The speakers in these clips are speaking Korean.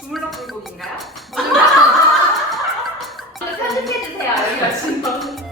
주물럭 불고기인가요? 이거 편집해주세요. 여기가 지금.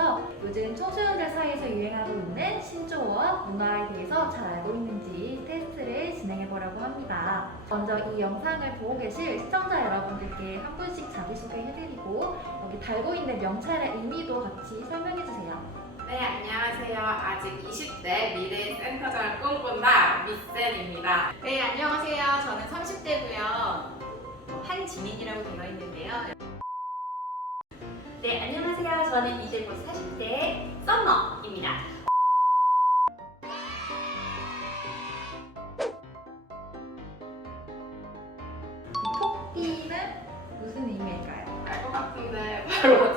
통해서 요즘 청소년들 사이에서 유행하고 있는 신조어와 문화에 대해서 잘 알고 있는지 테스트를 진행해 보려고 합니다. 먼저 이 영상을 보고 계실 시청자 여러분들께 한 분씩 자기소개 해드리고 여기 달고 있는 명찰의 의미도 같이 설명해 주세요. 네, 안녕하세요. 아직 20대 미래 센터장을 꿈꾼다 미센입니다. 네 안녕하세요 저는 30대고요 한지민이라고 되어 있는데요 네, 안녕하세요. 저는 이제 곧 40대 썸머입니다. 토끼는 무슨 의미일까요? 알것 같은데 바로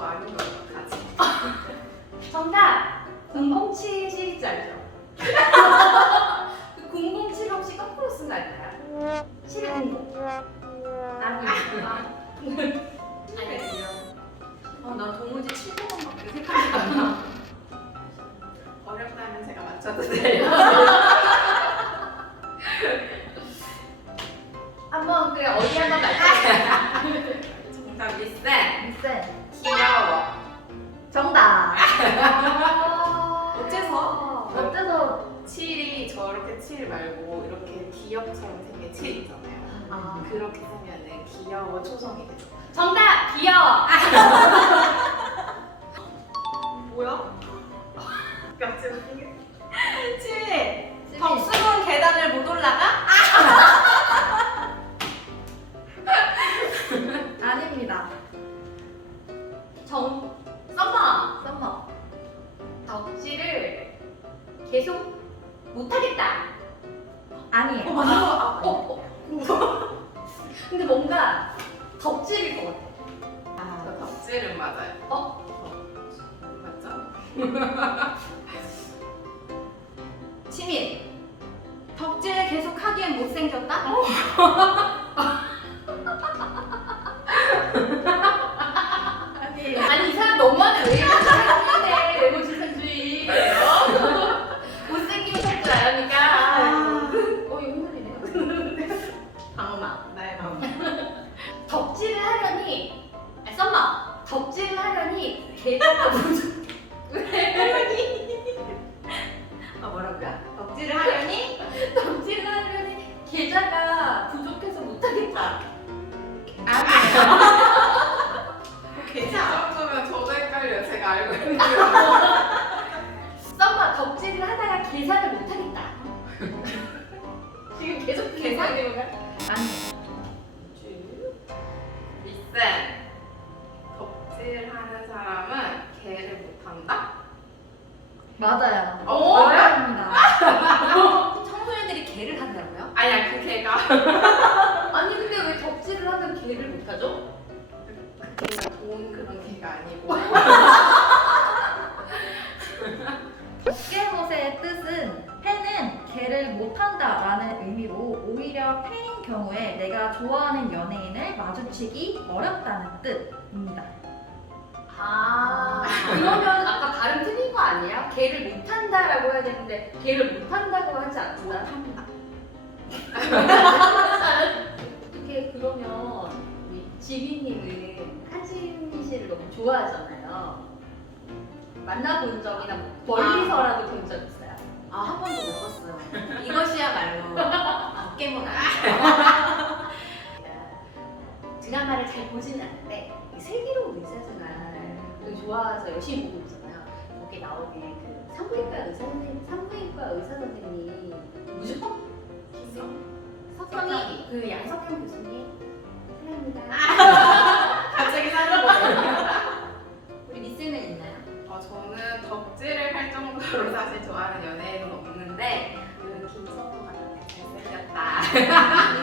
또 아닌 것 같지. 정답! 007 시리즈 알죠? 그007 혹시 거꾸로 쓴거 알까요? 700. 아니. 아니요. 아 나 도무지 700원밖에 생각이 안 나 어렵다면 제가 맞춰도 돼요. 한번 그래 어디 한번 갈까요? 정답 미센. 미쌤. 귀여워. 정답. 어째서? 어째서 7이 저렇게 7 말고 이렇게 기억처럼 생긴 7 있잖아요. 아, 그렇게 쓰면은 귀여워 초성이 되죠. 정답! 귀여워! 지민 덕질을 계속 하기엔 못생겼다? 아니. 아니 이 사람 너무하네 왜 이렇게 덕질하는 사람은 개를 못한다? 맞아요. 오! 맞습니다. 청소년들이 개를 한다고요? 아니야 그 개가 아니 근데 왜 덕질을 하면 개를 못하죠? 그 개가 좋은 그런 개가 아니고 덕계못의 뜻은 팬은 개를 못한다라는 의미로 오히려 팬인 경우에 내가 좋아하는 연예인을 마주치기 어렵다는 뜻입니다. 아 그러면 아까 발음 틀린 거 아니에요? 개를 못한다라고 해야 되는데 개를 못한다고 하지? 못합니다. 어떻게 그러면 우리 지민님은 하진 씨를 너무 좋아하잖아요. 만나본 적이나 뭐 멀리서라도 본 적 있어요? 아, 한 번도 못 봤어요. 이것이야말로 어깨문 아니에요. 드라마를 잘 보지는 않는데 이 슬기로운 의사생활 을 좋아해서 열심히 보고 있잖아요. 거기 나오는 그 산부인과 의사 선생님, 산부인과 의사 선생님 누구죠? 석현이 그 양석현 교수님 사랑합니다. 갑자기 사는 거예요. 우리 미스는 있나요? 어, 저는 덕질을 할 정도로 사실 좋아하는 연예인은 없는데 그 김선호가 되게 잘생겼다.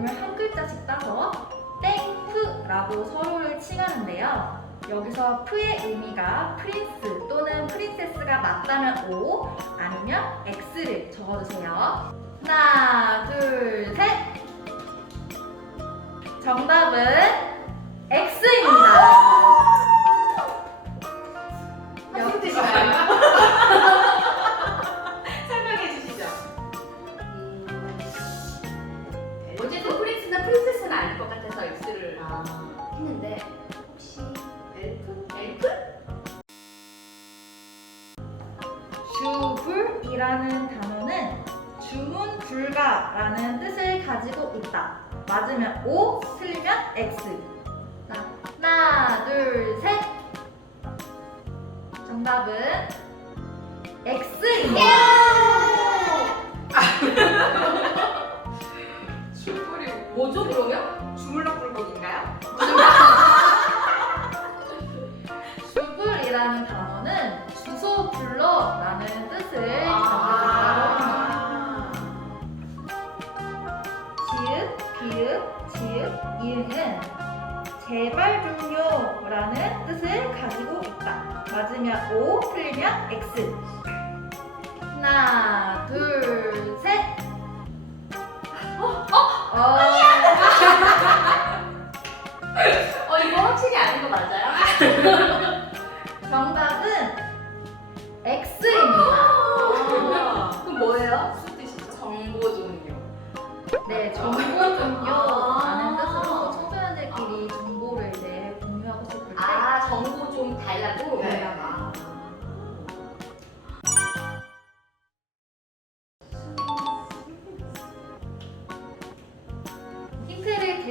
이름을 한 글자씩 따서 땡프라고 서로를 칭하는데요. 여기서 프의 의미가 프린스 또는 프린세스가 맞다면 O 아니면 X를 적어주세요. 하나, 둘, 셋! 정답은 X입니다. 무슨 뜻인가요? 이라는 단어는 주문 불가라는 뜻을 가지고 있다. 맞으면 O, 틀리면 X. 자, 하나, 둘, 셋. 정답은 X입니다. 슈프리 뭐죠 그러면? 주물럭불복인가요? 라는 뜻을 가지고 있다. 맞으면 O, 틀리면 X. 하나, 둘, 셋.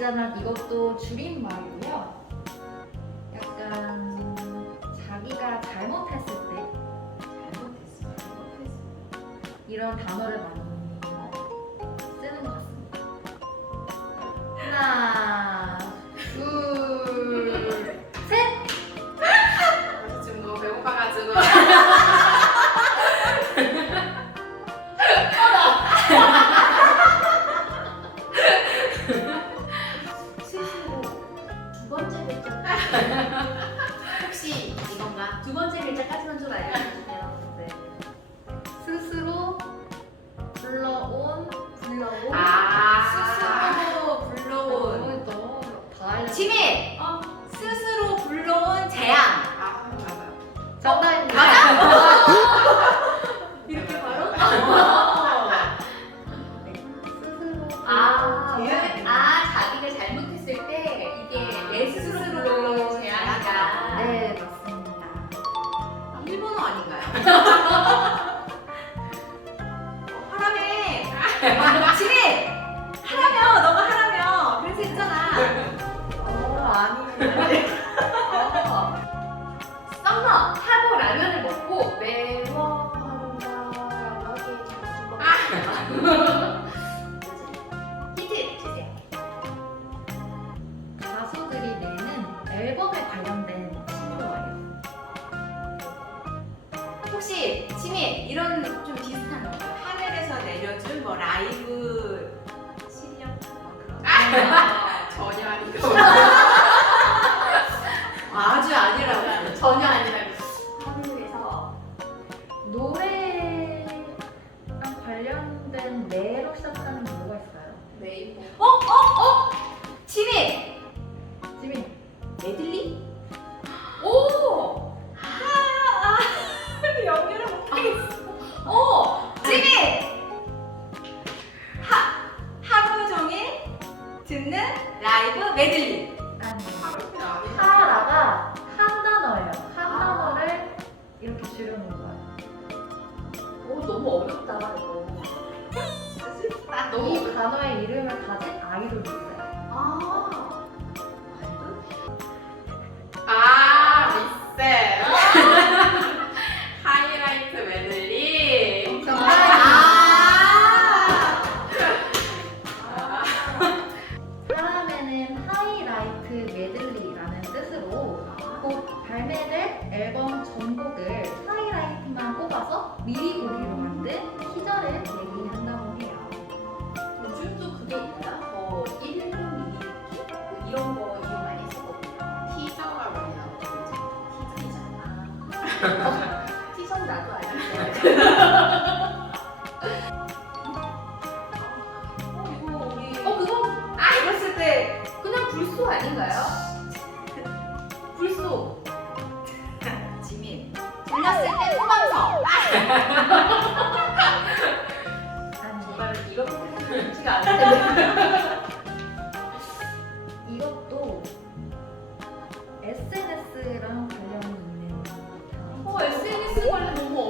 드리자면 이것도 줄임말이고요. 약간 자기가 잘못했을 때 이런 단어를 많이 쓰는 것 같습니다. 하나, 썸머 하고 라면을 먹고 매워 한다고 하기에 잘좀 아! 히트 주세요. 뭐 라이브 실력 뭐 아, 그런 거. 전혀 아니고 듣는 라이브 메들리. 아니, 하라가 한 단어예요. 한 아. 단어를 이렇게 줄여놓은 거야. 오, 너무 어렵다, 이거. 아, 이 단어의 실성 나도 알겠어. 어, 이거 우리. 어, 그거? 아, 이랬을 때 그냥 불소 아닌가요? 불소. 지민. 불났을 때 소방서. 아, 정말 이거밖에 지가 않는데. Là.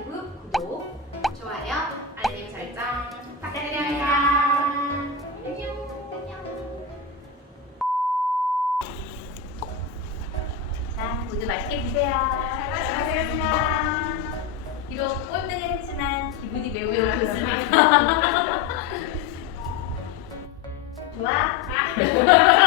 유튜브 구독, 좋아요, 알림 설정 부탁드립니다. 안녕. 안녕. 자, 모두 맛있게 드세요. 잘 마시겠습니다. 비록 꼴등을 했지만 기분이 매우 아, 좋습니다. 좋아?